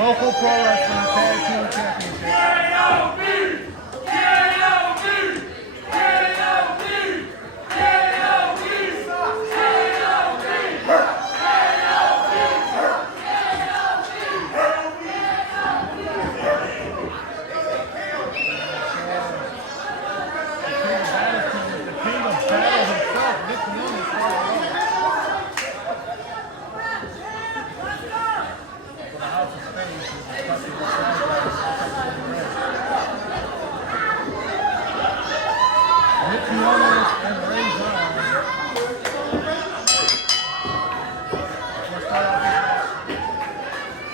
Local Pro Wrestling Tag Team Championship.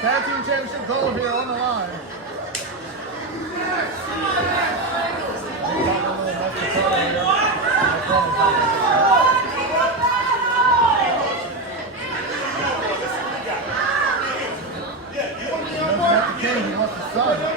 Tag Team Championship gold here on the line. He wants the sun.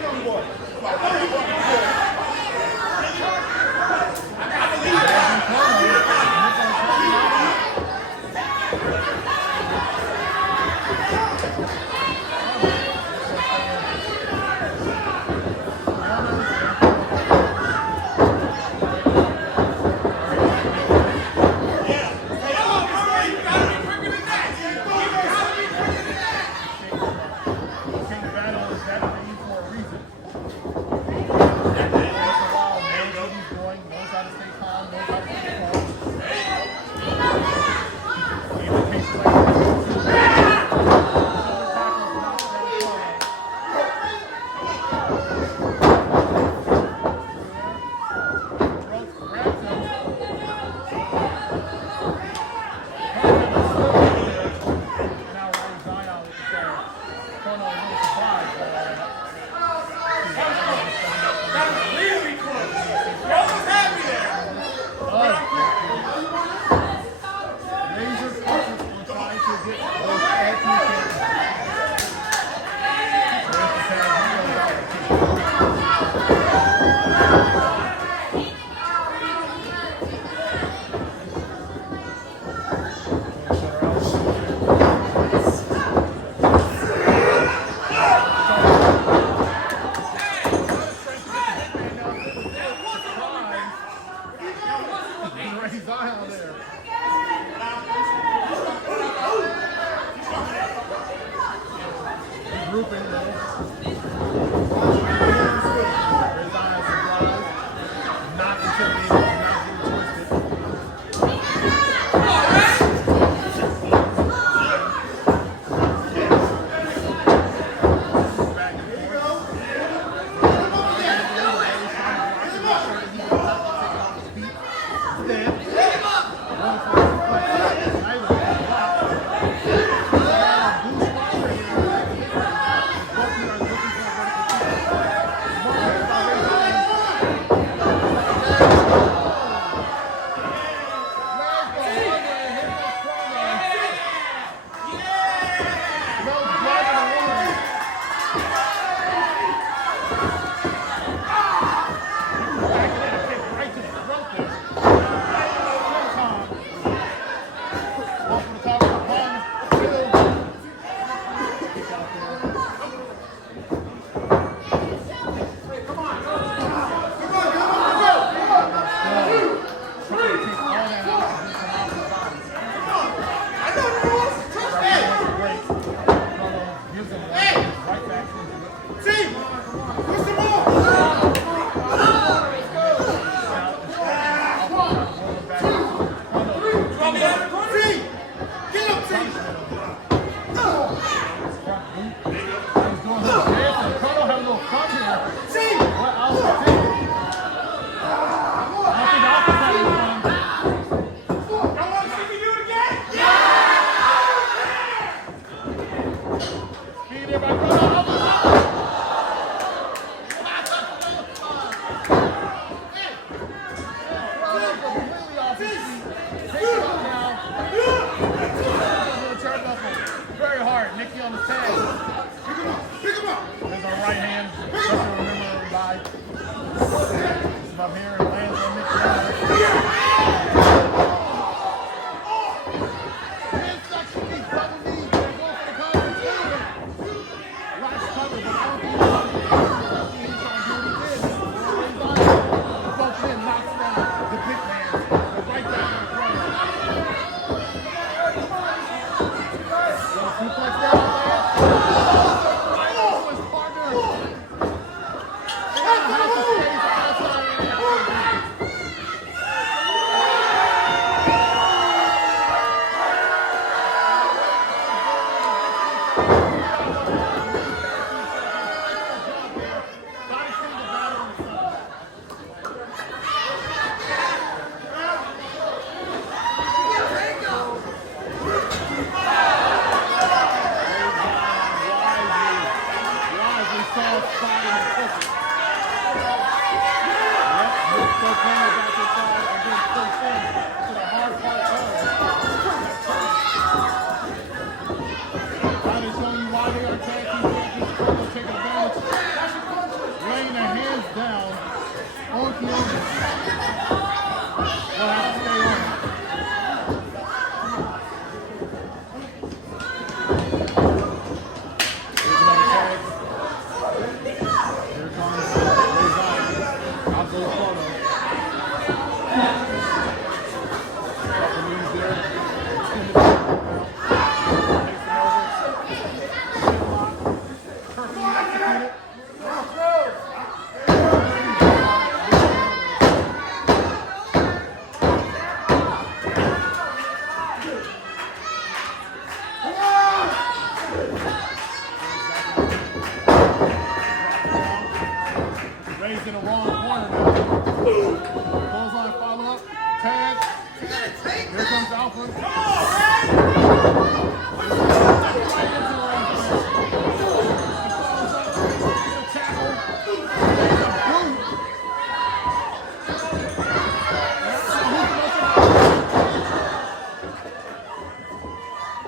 Alpha.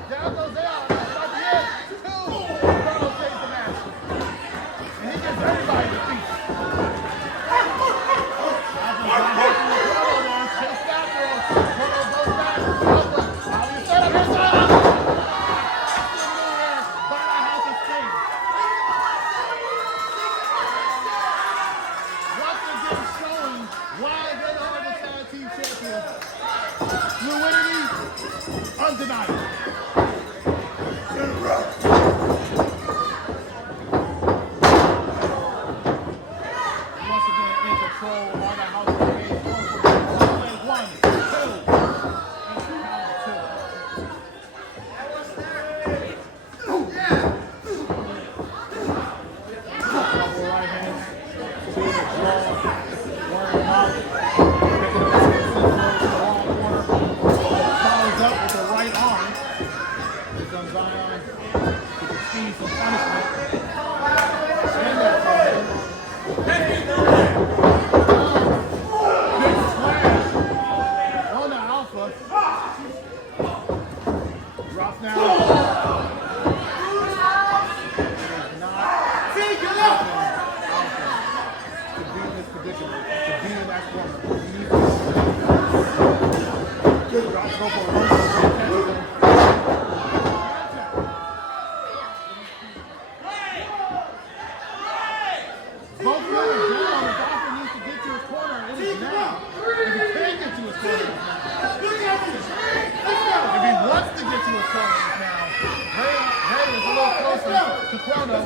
Down goes out. Like the end. Two. Carlos takes the match. And he gets everybody to feet. Undeniable. Once again in control of all that house of games. One, two, and count two. Double right hand to the draw, wearing him out, picking up his control to the long corner. Follows up with the right arm. Here comes Zion to receive some punishment. And that big smash on the Alpha. Drops now. To be in this predicament, to be in that corner. Drop go for a run. Both men are down. If Alpha needs to get to his corner, it is now. If he can't get to his corner, it is now. If he wants to get to his corner, it is now. Ray is a little closer to Chrono.